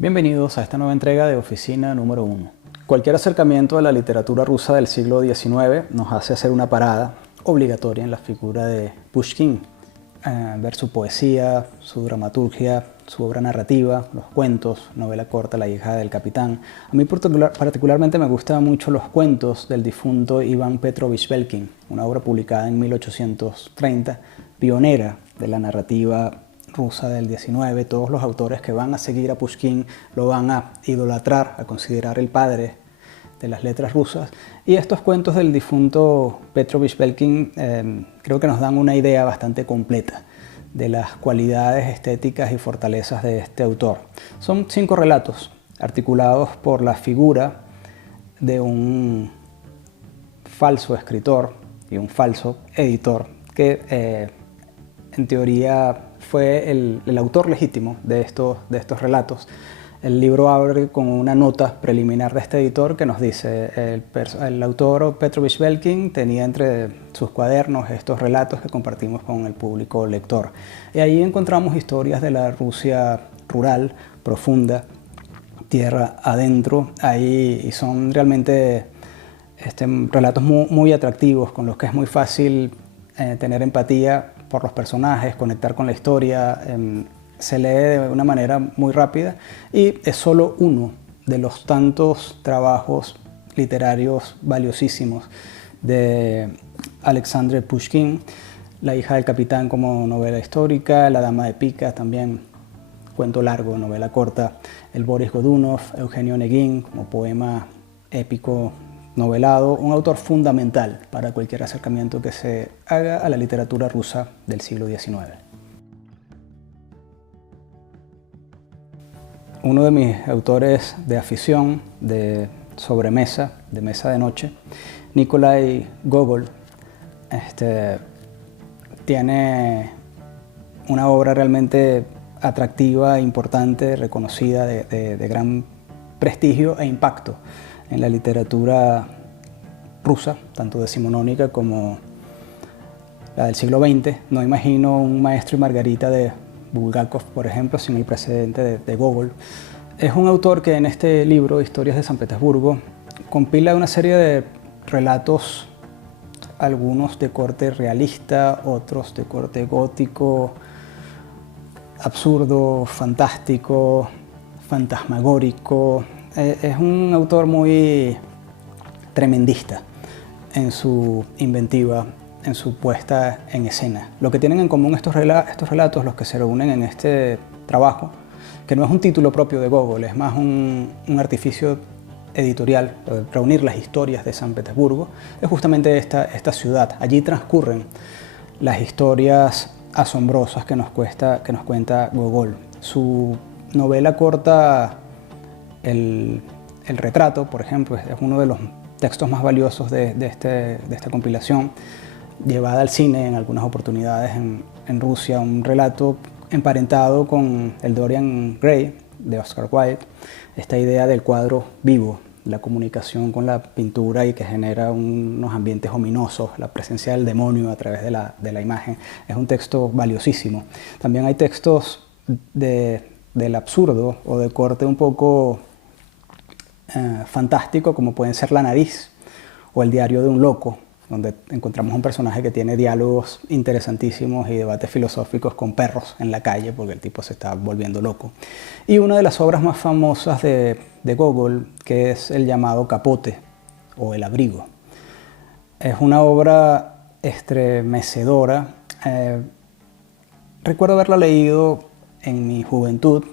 Bienvenidos a esta nueva entrega de Oficina número 1. Cualquier acercamiento a la literatura rusa del siglo XIX nos hace hacer una parada obligatoria en la figura de Pushkin, ver su poesía, su dramaturgia, su obra narrativa, los cuentos, novela corta La hija del capitán. A mí particularmente me gustan mucho los cuentos del difunto Iván Petrovich Belkin, una obra publicada en 1830, pionera de la narrativa rusa del 19. Todos los autores que van a seguir a Pushkin lo van a idolatrar, a considerar el padre de las letras rusas. Y estos cuentos del difunto Petrovich Belkin creo que nos dan una idea bastante completa de las cualidades estéticas y fortalezas de este autor. Son 5 relatos articulados por la figura de un falso escritor y un falso editor que en teoría fue el autor legítimo de estos relatos. El libro abre con una nota preliminar de este editor que nos dice el autor Petrovich Belkin tenía entre sus cuadernos estos relatos que compartimos con el público lector. Y ahí encontramos historias de la Rusia rural, profunda, tierra adentro. Ahí son realmente relatos muy atractivos con los que es muy fácil tener empatía por los personajes, conectar con la historia. Se lee de una manera muy rápida y es solo uno de los tantos trabajos literarios valiosísimos de Alexander Pushkin. La hija del capitán como novela histórica, La dama de pica también cuento largo, novela corta, el Boris Godunov, Eugenio Onegin como poema épico novelado, un autor fundamental para cualquier acercamiento que se haga a la literatura rusa del siglo XIX. Uno de mis autores de afición, de sobremesa, de mesa de noche, Nikolai Gogol, tiene una obra realmente atractiva, importante, reconocida, de gran prestigio e impacto en la literatura rusa, tanto decimonónica como la del siglo XX. No imagino un Maestro y Margarita de Bulgakov, por ejemplo, sin el precedente de Gogol. Es un autor que en este libro, Historias de San Petersburgo, compila una serie de relatos, algunos de corte realista, otros de corte gótico, absurdo, fantástico, fantasmagórico. Es un autor muy tremendista en su inventiva, en su puesta en escena. Lo que tienen en común estos relatos, los que se reúnen en este trabajo, que no es un título propio de Gogol, es más un artificio editorial, reunir las historias de San Petersburgo, es justamente esta ciudad. Allí transcurren las historias asombrosas que nos cuenta Gogol. Su novela corta, el retrato, por ejemplo, es uno de los textos más valiosos de esta compilación, llevada al cine en algunas oportunidades en Rusia, un relato emparentado con el Dorian Gray de Oscar Wilde, esta idea del cuadro vivo, la comunicación con la pintura y que genera unos ambientes ominosos, la presencia del demonio a través de la imagen. Es un texto valiosísimo. También hay textos del absurdo o de corte un poco fantástico, como pueden ser La nariz o El diario de un loco, donde encontramos un personaje que tiene diálogos interesantísimos y debates filosóficos con perros en la calle porque el tipo se está volviendo loco. Y una de las obras más famosas de Gogol, que es el llamado Capote o El abrigo. Es una obra estremecedora. Recuerdo haberla leído en mi juventud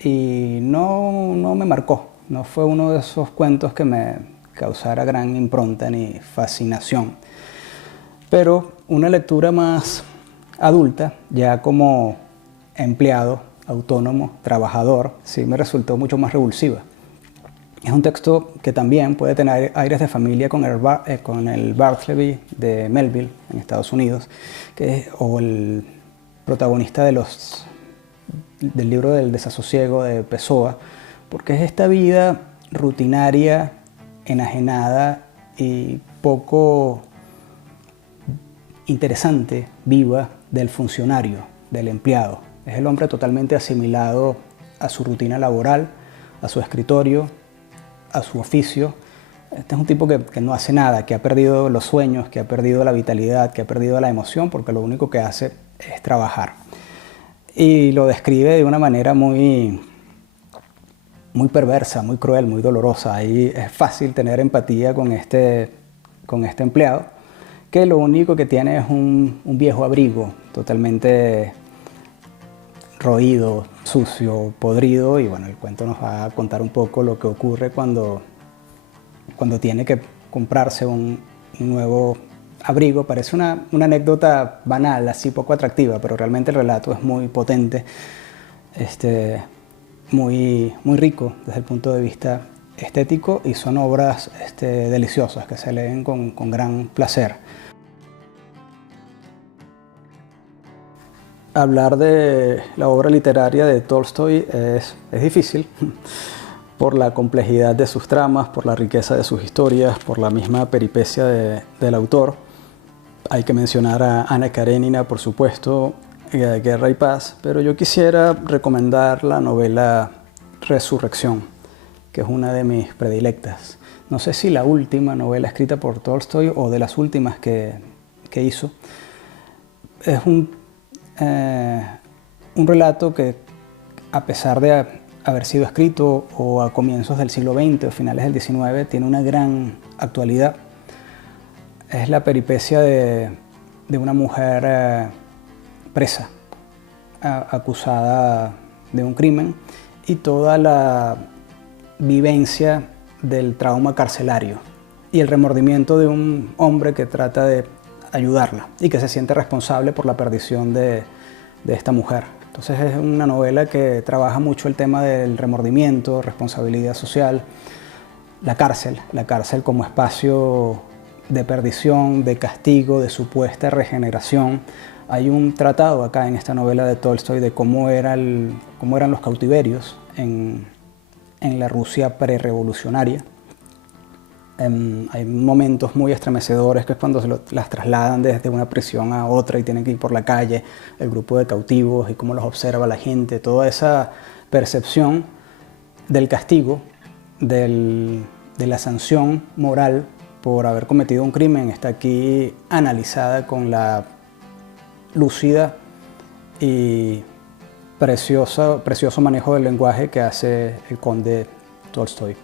y no me marcó. No fue uno de esos cuentos que me causara gran impronta ni fascinación. Pero una lectura más adulta, ya como empleado, autónomo, trabajador, sí me resultó mucho más revulsiva. Es un texto que también puede tener aires de familia con el Bartleby de Melville en Estados Unidos, o el protagonista del libro del desasosiego de Pessoa, porque es esta vida rutinaria, enajenada y poco interesante, viva, del funcionario, del empleado. Es el hombre totalmente asimilado a su rutina laboral, a su escritorio, a su oficio. Este es un tipo que no hace nada, que ha perdido los sueños, que ha perdido la vitalidad, que ha perdido la emoción, porque lo único que hace es trabajar. Y lo describe de una manera muy perversa, muy cruel, muy dolorosa. Ahí es fácil tener empatía con este empleado, que lo único que tiene es un viejo abrigo totalmente roído, sucio, podrido. Y bueno, el cuento nos va a contar un poco lo que ocurre cuando tiene que comprarse un nuevo abrigo. Parece una anécdota banal, así poco atractiva, pero realmente el relato es muy potente, muy rico desde el punto de vista estético, y son obras deliciosas que se leen con gran placer. Hablar de la obra literaria de Tolstói es difícil por la complejidad de sus tramas, por la riqueza de sus historias, por la misma peripecia del autor. Hay que mencionar a Ana Karenina, por supuesto, Guerra y Paz, pero yo quisiera recomendar la novela Resurrección, que es una de mis predilectas. No sé si la última novela escrita por Tolstói o de las últimas que hizo. Es un relato que, a pesar de haber sido escrito o a comienzos del siglo XX o finales del XIX, tiene una gran actualidad. Es la peripecia de una mujer presa, acusada de un crimen, y toda la vivencia del trauma carcelario y el remordimiento de un hombre que trata de ayudarla y que se siente responsable por la perdición de esta mujer. Entonces es una novela que trabaja mucho el tema del remordimiento, responsabilidad social, la cárcel como espacio de perdición, de castigo, de supuesta regeneración. Hay un tratado acá en esta novela de Tolstói de cómo eran los cautiverios en la Rusia prerevolucionaria. Hay momentos muy estremecedores, que es cuando las trasladan desde una prisión a otra y tienen que ir por la calle, el grupo de cautivos y cómo los observa la gente. Toda esa percepción del castigo, de la sanción moral por haber cometido un crimen, está aquí analizada con la lúcida y precioso manejo del lenguaje que hace el conde Tolstói.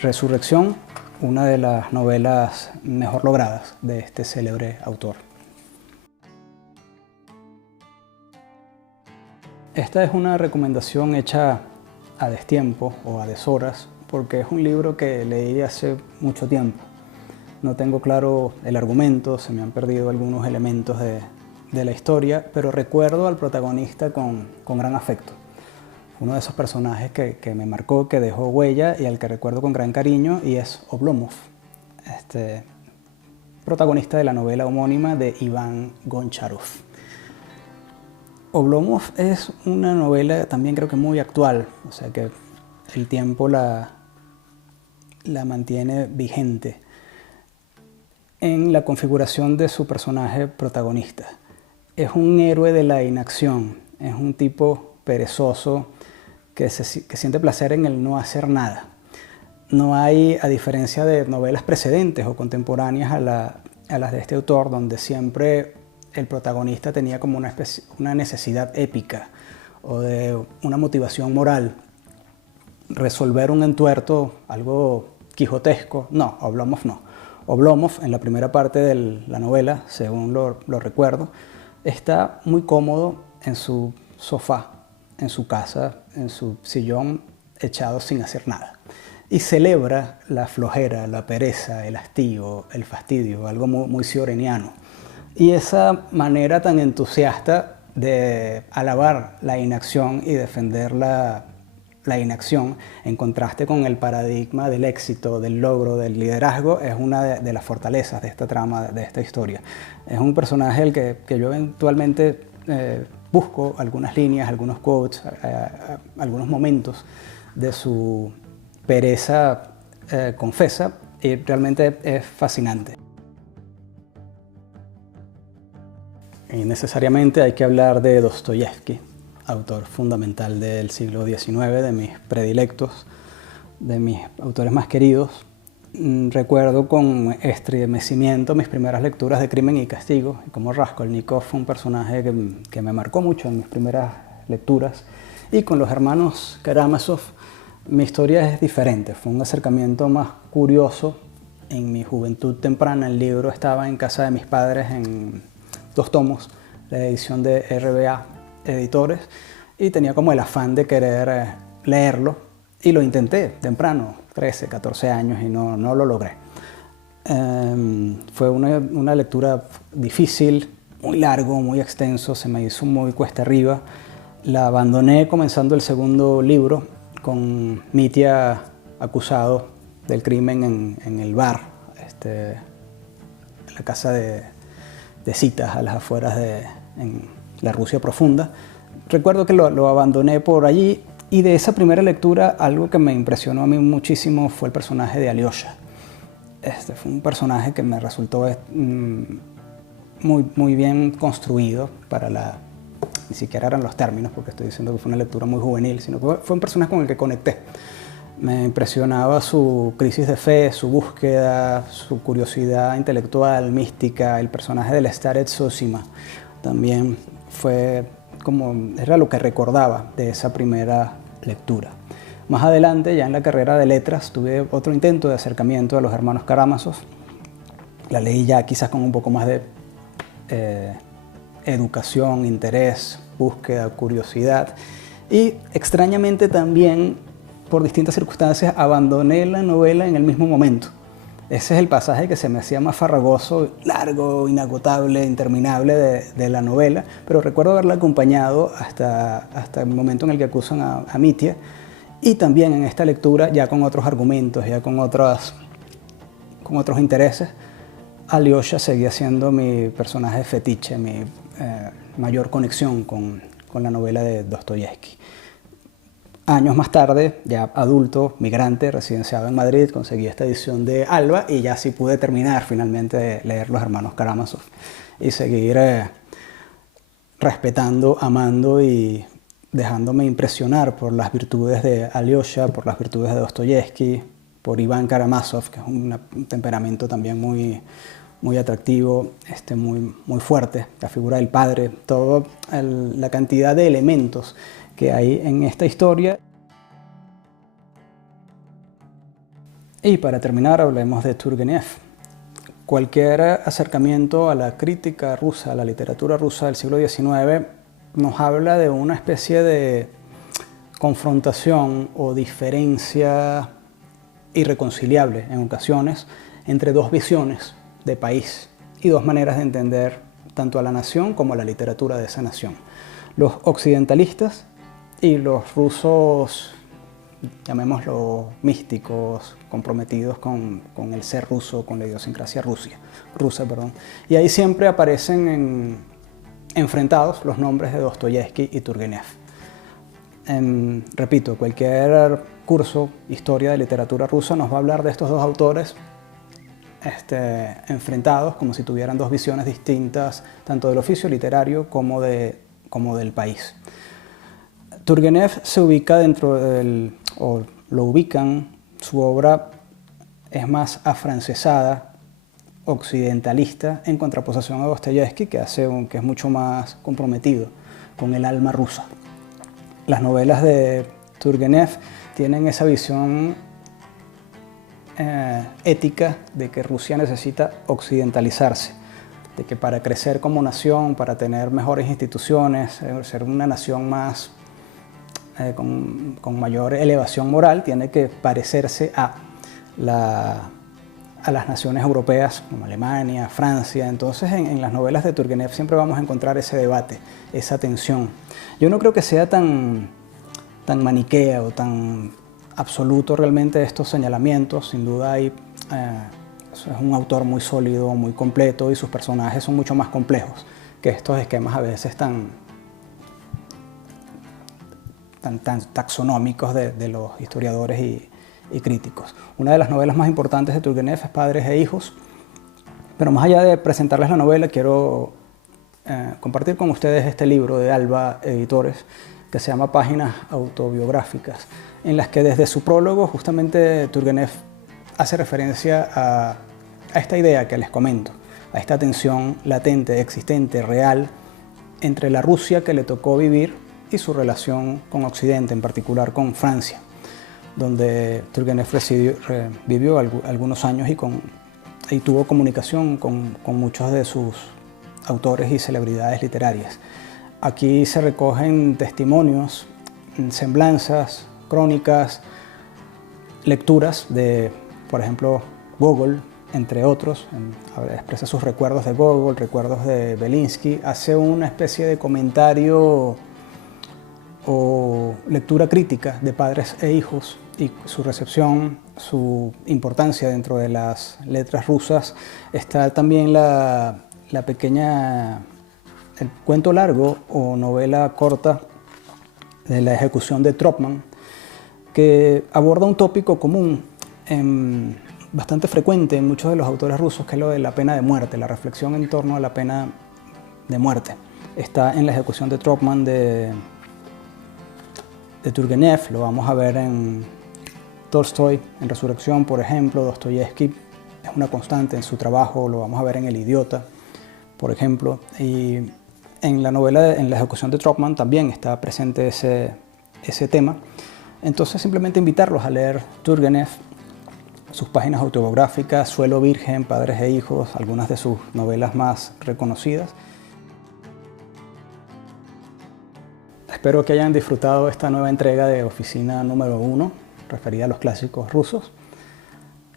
Resurrección, una de las novelas mejor logradas de este célebre autor. Esta es una recomendación hecha a destiempo o a deshoras, porque es un libro que leí hace mucho tiempo. No tengo claro el argumento, se me han perdido algunos elementos de la historia, pero recuerdo al protagonista con gran afecto. Uno de esos personajes que me marcó, que dejó huella y al que recuerdo con gran cariño, y es Oblomov, protagonista de la novela homónima de Iván Goncharov. Oblomov es una novela también creo que muy actual, o sea que el tiempo la mantiene vigente en la configuración de su personaje protagonista. Es un héroe de la inacción, es un tipo perezoso que siente placer en el no hacer nada. No hay, a diferencia de novelas precedentes o contemporáneas a las de este autor, donde siempre el protagonista tenía como una necesidad épica o de una motivación moral, resolver un entuerto, algo quijotesco. No, Oblomov no. Oblomov, en la primera parte de la novela, según lo recuerdo, está muy cómodo en su sofá, en su casa, en su sillón, echado sin hacer nada. Y celebra la flojera, la pereza, el hastío, el fastidio, algo muy cioreniano. Y esa manera tan entusiasta de alabar la inacción y defender la inacción, en contraste con el paradigma del éxito, del logro, del liderazgo, es una de las fortalezas de esta trama, de esta historia. Es un personaje el que yo eventualmente busco algunas líneas, algunos quotes, algunos momentos de su pereza confesa, y realmente es fascinante. Y necesariamente hay que hablar de Dostoyevski, autor fundamental del siglo XIX, de mis predilectos. de mis autores más queridos. Recuerdo con estremecimiento mis primeras lecturas de Crimen y Castigo, y como Raskolnikov fue un personaje que me marcó mucho en mis primeras lecturas. Y con los hermanos Karamazov mi historia es diferente, fue un acercamiento más curioso. En mi juventud temprana el libro estaba en casa de mis padres en 2 tomos, la edición de RBA Editores, y tenía como el afán de querer leerlo, y lo intenté temprano, 13, 14 años, y no lo logré. Fue una lectura difícil, muy largo, muy extenso, se me hizo muy cuesta arriba. La abandoné comenzando el segundo libro, con Mitya acusado del crimen en el bar, en la casa de citas a las afueras en la Rusia profunda. Recuerdo que lo abandoné por allí, y de esa primera lectura algo que me impresionó a mí muchísimo fue el personaje de Alyosha. Fue un personaje que me resultó muy bien construido para ni siquiera eran los términos, porque estoy diciendo que fue una lectura muy juvenil, sino que fue un personaje con el que conecté. Me impresionaba su crisis de fe, su búsqueda, su curiosidad intelectual, mística. El personaje del Starets Zosima también era lo que recordaba de esa primera lectura. Más adelante, ya en la carrera de letras, tuve otro intento de acercamiento a los hermanos Karamazov. La leí ya quizás con un poco más de educación, interés, búsqueda, curiosidad. Y extrañamente también, por distintas circunstancias, abandoné la novela en el mismo momento. Ese es el pasaje que se me hacía más farragoso, largo, inagotable, interminable de la novela, pero recuerdo haberla acompañado hasta el momento en el que acusan a Mitya, y también en esta lectura, ya con otros argumentos, ya con otros intereses, Alyosha seguía siendo mi personaje fetiche, mi mayor conexión con la novela de Dostoyevsky. Años más tarde, ya adulto, migrante, residenciado en Madrid, conseguí esta edición de Alba, y ya sí pude terminar finalmente de leer Los hermanos Karamazov y seguir respetando, amando y dejándome impresionar por las virtudes de Alyosha, por las virtudes de Dostoyevsky, por Iván Karamazov, que es un temperamento también muy atractivo, muy fuerte, la figura del padre, toda la cantidad de elementos que hay en esta historia. Y para terminar, hablemos de Turgenev. Cualquier acercamiento a la crítica rusa, a la literatura rusa del siglo XIX, nos habla de una especie de confrontación o diferencia irreconciliable en ocasiones entre 2 visiones de país y 2 maneras de entender tanto a la nación como a la literatura de esa nación. Los occidentalistas y los rusos, llamémoslo místicos, comprometidos con el ser ruso, con la idiosincrasia rusa. Y ahí siempre aparecen enfrentados los nombres de Dostoyevsky y Turgenev. Repito, cualquier curso, historia de literatura rusa, nos va a hablar de estos 2 autores enfrentados, como si tuvieran 2 visiones distintas, tanto del oficio literario como del país. Turgenev se ubica su obra es más afrancesada, occidentalista, en contraposición a Dostoyevsky, que es mucho más comprometido con el alma rusa. Las novelas de Turgenev tienen esa visión ética de que Rusia necesita occidentalizarse, de que para crecer como nación, para tener mejores instituciones, ser una nación más con mayor elevación moral, tiene que parecerse a las naciones europeas como Alemania, Francia. Entonces en las novelas de Turgenev siempre vamos a encontrar ese debate, esa tensión. Yo no creo que sea tan maniquea o tan absoluto realmente estos señalamientos. Sin duda es un autor muy sólido, muy completo, y sus personajes son mucho más complejos que estos esquemas a veces tan taxonómicos de los historiadores y críticos. Una de las novelas más importantes de Turgenev es Padres e Hijos, pero más allá de presentarles la novela, quiero compartir con ustedes este libro de Alba Editores, que se llama Páginas autobiográficas, en las que desde su prólogo justamente Turgenev hace referencia a esta idea que les comento, a esta tensión latente, existente, real, entre la Rusia que le tocó vivir y su relación con Occidente, en particular con Francia, donde Turgenev vivió algunos años y tuvo comunicación con muchos de sus autores y celebridades literarias. Aquí se recogen testimonios, semblanzas, crónicas, lecturas de, por ejemplo, Gogol, entre otros. Expresa sus recuerdos de Gogol, recuerdos de Belinsky, hace una especie de comentario o lectura crítica de padres e hijos y su recepción, su importancia dentro de las letras rusas. Está también el cuento largo o novela corta de La ejecución de Tropman, que aborda un tópico común, bastante frecuente en muchos de los autores rusos, que es lo de la pena de muerte, la reflexión en torno a la pena de muerte. Está en La ejecución de Tropman de Turgenev, lo vamos a ver en Tolstoy, en Resurrección, por ejemplo. Dostoyevsky es una constante en su trabajo, lo vamos a ver en El idiota, por ejemplo. Y en la novela, en La ejecución de Tropman, también está presente ese tema. Entonces, simplemente invitarlos a leer Turgenev, sus páginas autobiográficas, Suelo virgen, Padres e hijos, algunas de sus novelas más reconocidas. Espero que hayan disfrutado esta nueva entrega de Oficina número 1, referida a los clásicos rusos.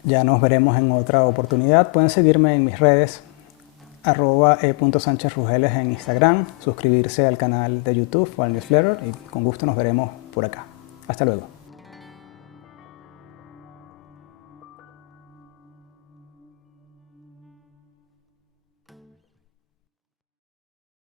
Ya nos veremos en otra oportunidad. Pueden seguirme en mis redes, @e.sanchezrugeles en Instagram, suscribirse al canal de YouTube o al newsletter y con gusto nos veremos por acá. Hasta luego.